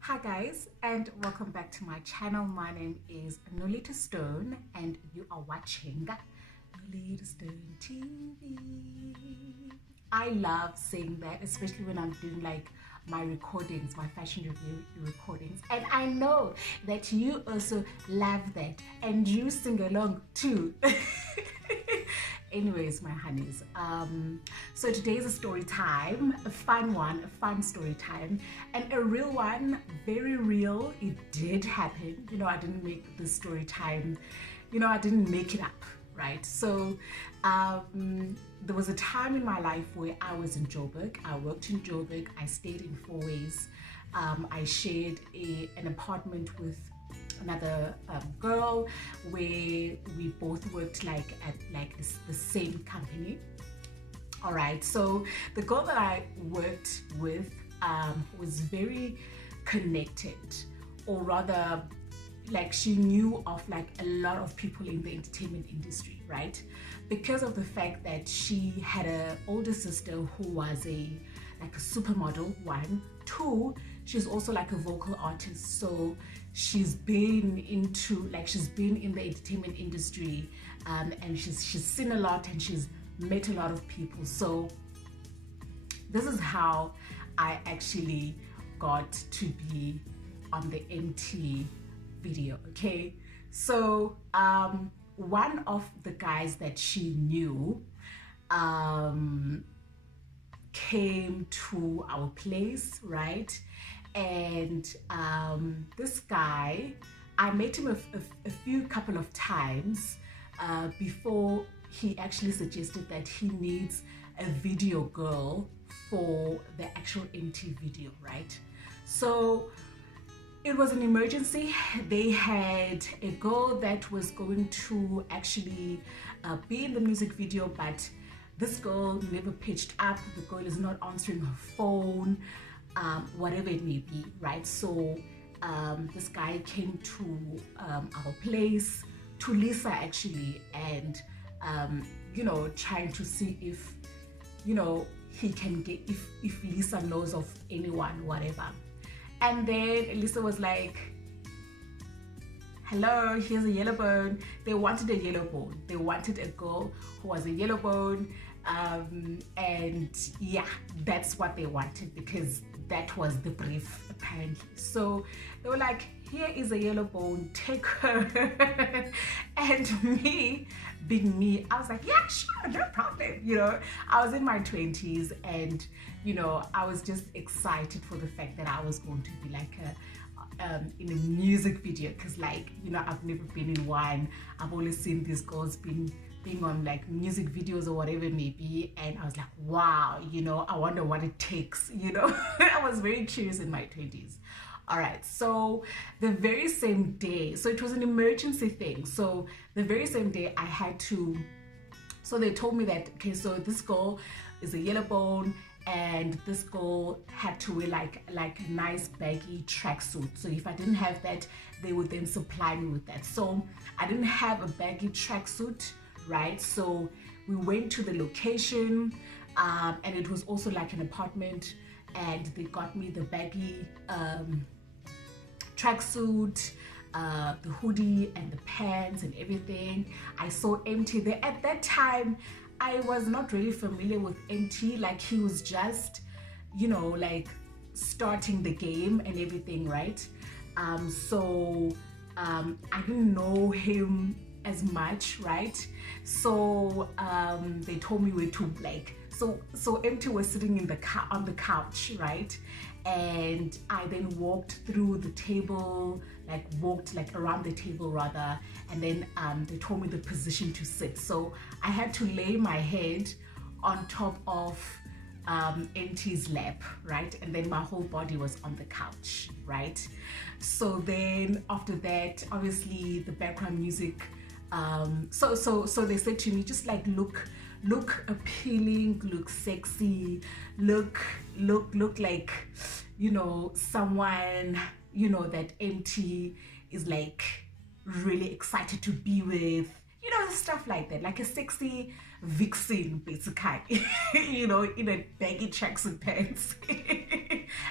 Hi guys, and welcome back to my channel. My name is Nolita Stone and you are watching Nolita Stone TV. I love saying that, especially when I'm doing like my recordings, my fashion review recordings, and I know that you also love that and you sing along too. Anyways, my honeys, so today is a story time, a fun one, a fun story time, and a real one, very real. It did happen. I didn't make this story time, I didn't make it up, right? So there was a time in my life where I was in Joburg. I worked in Joburg. I stayed in Fourways. I shared an apartment with another girl where we both worked at the same company. All right, so the girl that I worked with was very connected, or rather like she knew of like a lot of people in the entertainment industry, right? Because of the fact that she had an older sister who was a supermodel, one. Two, she's also like a vocal artist, so she's been in the entertainment industry, and she's seen a lot and she's met a lot of people. So this is how I actually got to be on the Emtee video. Okay, so one of the guys that she knew came to our place, right? And this guy, I met him a couple of times before he actually suggested that he needs a video girl for the actual Emtee video, right? So it was an emergency. They had a girl that was going to actually be in the music video, but this girl never pitched up. The girl is not answering her phone, whatever it may be, right? So this guy came to our place, to Lisa actually, and trying to see if he can get, if Lisa knows of anyone, whatever. And then Lisa was like, hello, here's a yellow bone. They wanted a yellow bone. They wanted a girl who was a yellow bone. And yeah, that's what they wanted, because that was the brief apparently. So they were like, here is a yellow bone, take her. And me, being me, I was like, yeah, sure, no problem. I was in my 20s, and I was just excited for the fact that I was going to be like in a music video, because I've never been in one. I've only seen these girls being on like music videos or whatever it may be, and I was like, wow, I wonder what it takes. I was very curious in my 20s. All right, so the very same day, so it was an emergency thing, so the very same day I had to, so they told me that, okay, so this girl is a yellow bone, and this girl had to wear like a nice baggy tracksuit. So if I didn't have that, they would then supply me with that. So I didn't have a baggy tracksuit, right? So we went to the location, and it was also like an apartment, and they got me the baggy tracksuit, the hoodie and the pants and everything. I saw Emtee there. At that time, I was not really familiar with Emtee. Like, he was just, like starting the game and everything, right? So I didn't know him as much, right? So they told me where to so Emtee was sitting on the couch, right? And I then walked through the table, walked around the table rather, and then they told me the position to sit. So I had to lay my head on top of Emtee's lap, right? And then my whole body was on the couch, right? So then after that, obviously the background music, so they said to me, just look appealing, look sexy, look like someone that Emtee is like really excited to be with, stuff like that, like a sexy vixen basically. In a baggy tracksuit pants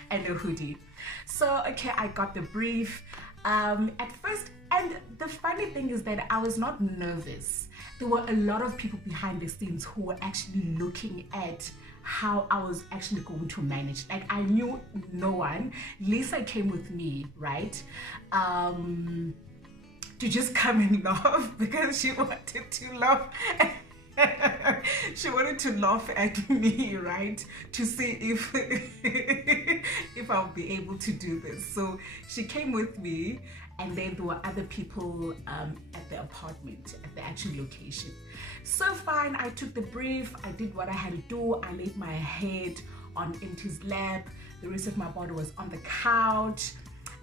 and a hoodie. So, okay, I got the brief. At first, and the funny thing is that I was not nervous. There were a lot of people behind the scenes who were actually looking at how I was actually going to manage. Like, I knew no one. Lisa came with me, right? To just come and laugh because she wanted to laugh. She wanted to laugh at me, right? To see if if I'll be able to do this. So she came with me, and then there were other people at the apartment, at the actual location. So fine, I took the brief, I did what I had to do. I laid my head on Emtee's lap. The rest of my body was on the couch.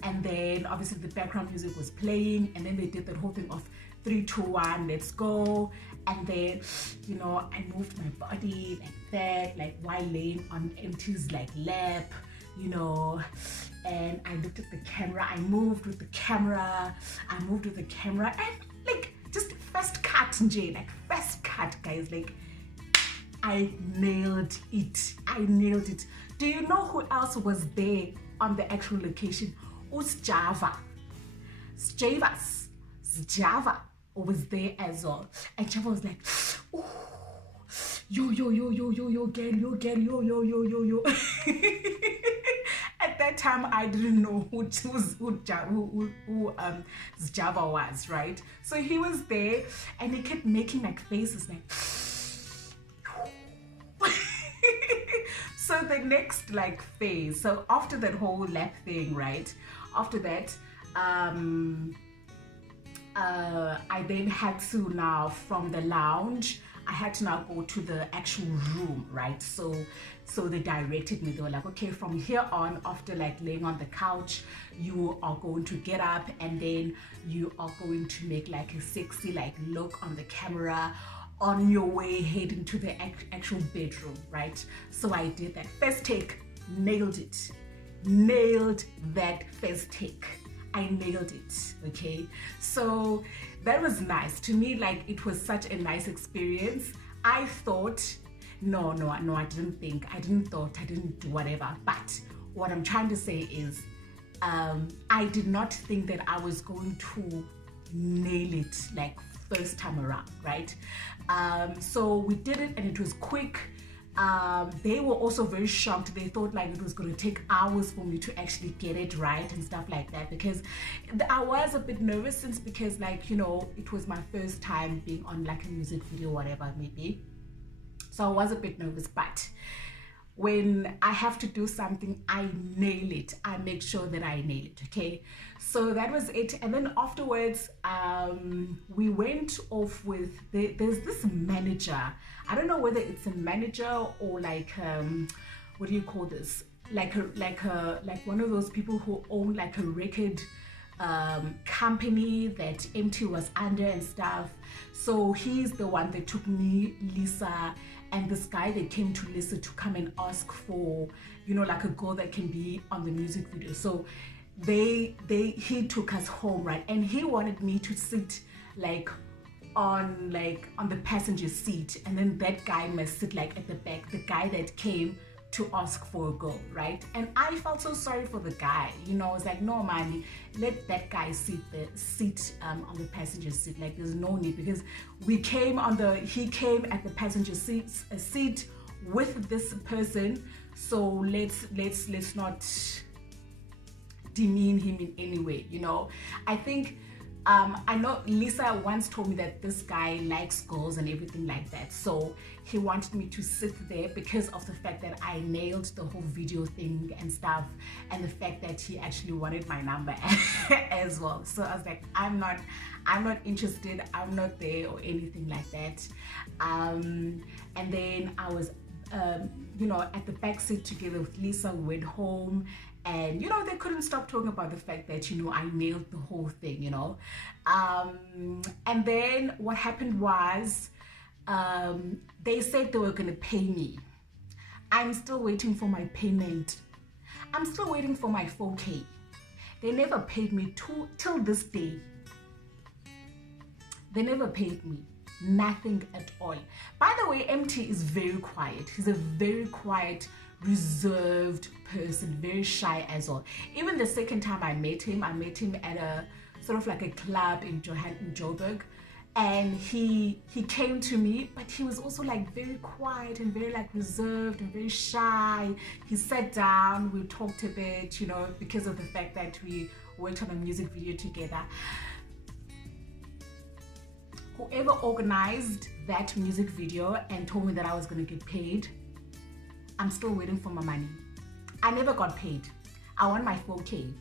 And then obviously the background music was playing, and then they did that whole thing of 3, 2, 1, let's go. And then, you know, I moved my body like that, like while laying on Emtee's like lap, you know, and I looked at the camera, I moved with the camera, and like just first cut, Jay, like first cut, guys, like I nailed it. Do you know who else was there on the actual location? Java was there as well, and Java was like, oh, yo, girl. At that time, I didn't know who Java was, right? So he was there, and he kept making like faces like. So the next like phase, so after that whole lap thing, right? After that, I then had to now, from the lounge, I had to now go to the actual room, right? So they directed me. They were like, okay, from here on, after like laying on the couch, you are going to get up, and then you are going to make like a sexy like look on the camera on your way heading to the actual bedroom, right? So I did that. First take, nailed it. Nailed that first take. I nailed it, okay? So that was nice. To me, like, it was such a nice experience. I thought, no, I didn't do whatever. But what I'm trying to say is, I did not think that I was going to nail it like first time around, right? So we did it, and it was quick. They were also very shocked. They thought like it was going to take hours for me to actually get it right and stuff like that, because I was a bit nervous, since because like, you know, it was my first time being on like a music video, whatever it may be. So I was a bit nervous, but when I have to do something, I nail it. I make sure that I nail it, okay? So that was it. And then afterwards, we went off with, there's this manager. I don't know whether it's a manager or like, what do you call this? Like one of those people who own like a record company that Emtee was under and stuff. So he's the one that took me, Lisa, and this guy that came to Lisa to come and ask for, you know, like a girl that can be on the music video. So he took us home, right? And he wanted me to sit like on the passenger seat, and then that guy must sit like at the back, the guy that came to ask for a girl, right? And I felt so sorry for the guy, you know. I was like, no man, let that guy sit on the passenger seat. Like, there's no need, because he came at the passenger seat with this person, so let's not demean him in any way, you know. I think I know Lisa once told me that this guy likes girls and everything like that, so he wanted me to sit there because of the fact that I nailed the whole video thing and stuff, and the fact that he actually wanted my number as well. So I was like, I'm not interested, I'm not there or anything like that. And then I was you know, at the back seat together with Lisa. We went home, and you know, they couldn't stop talking about the fact that, you know, I nailed the whole thing, you know. And then what happened was, they said they were gonna pay me. I'm still waiting for my payment. I'm still waiting for my 4K. They never paid me till this day. They never paid me. Nothing at all. By the way, Emtee is very quiet. He's a very quiet, reserved person, very shy as well. Even the second time I met him at a sort of like a club in Joburg, and he came to me, but he was also like very quiet and very like reserved and very shy. He sat down, we talked a bit, you know, because of the fact that we worked on a music video together. Whoever organized that music video and told me that I was going to get paid, I'm still waiting for my money. I never got paid. I want my 4K.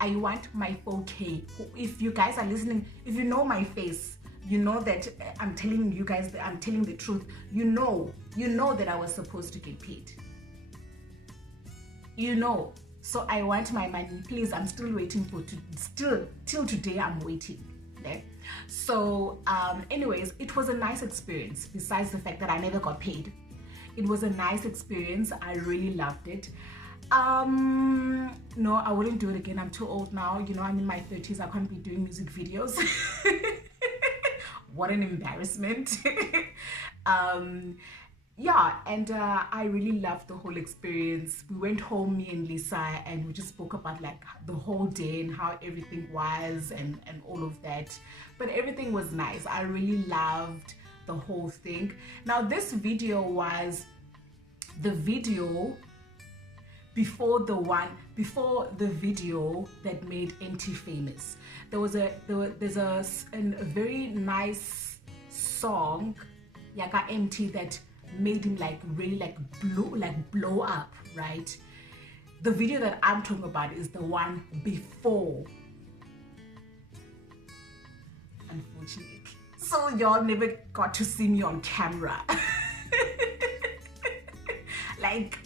I want my 4K. If you guys are listening, if you know my face, you know that I'm telling you guys that I'm telling the truth. You know that I was supposed to get paid. You know. So I want my money. Please, I'm still waiting till today I'm waiting. Okay? So anyways, it was a nice experience. Besides the fact that I never got paid, it was a nice experience. I really loved it. No, I wouldn't do it again. I'm too old now. You know, I'm in my 30s. I can't be doing music videos. What an embarrassment. Yeah, and I really loved the whole experience. We went home, me and Lisa, and we just spoke about like the whole day and how everything was and all of that. But everything was nice. I really loved the whole thing. Now this video was the video before the video that made Emtee famous. There's a very nice song, Yaka Emtee, that made him like really like blow up, right? The video that I'm talking about is the one before, unfortunately. So y'all never got to see me on camera. like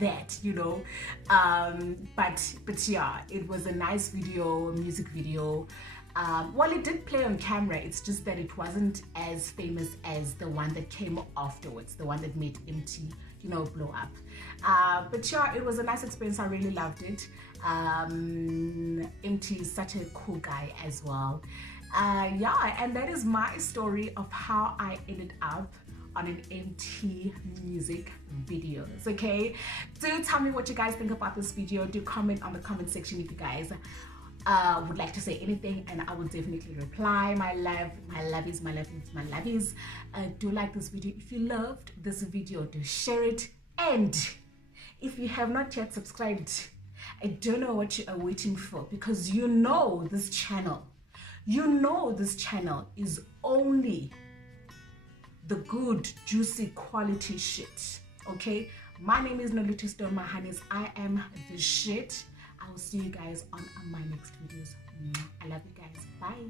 that, you know. But yeah, it was a nice video, music video. Well, it did play on camera, it's just that it wasn't as famous as the one that came afterwards, the one that made Emtee, you know, blow up. But yeah, it was a nice experience. I really loved it. Emtee is such a cool guy as well. Yeah, and that is my story of how I ended up on an Emtee music video. Okay, do tell me what you guys think about this video. Do comment on the comment section if you guys would like to say anything, and I will definitely reply. My lovies. Do like this video. If you loved this video, do share it, and if you have not yet subscribed, I don't know what you are waiting for, because you know this channel is only the good, juicy, quality shit. Okay, my name is Nolita Stone Mahanis. I am the shit. I will see you guys on my next videos. I love you guys. Bye.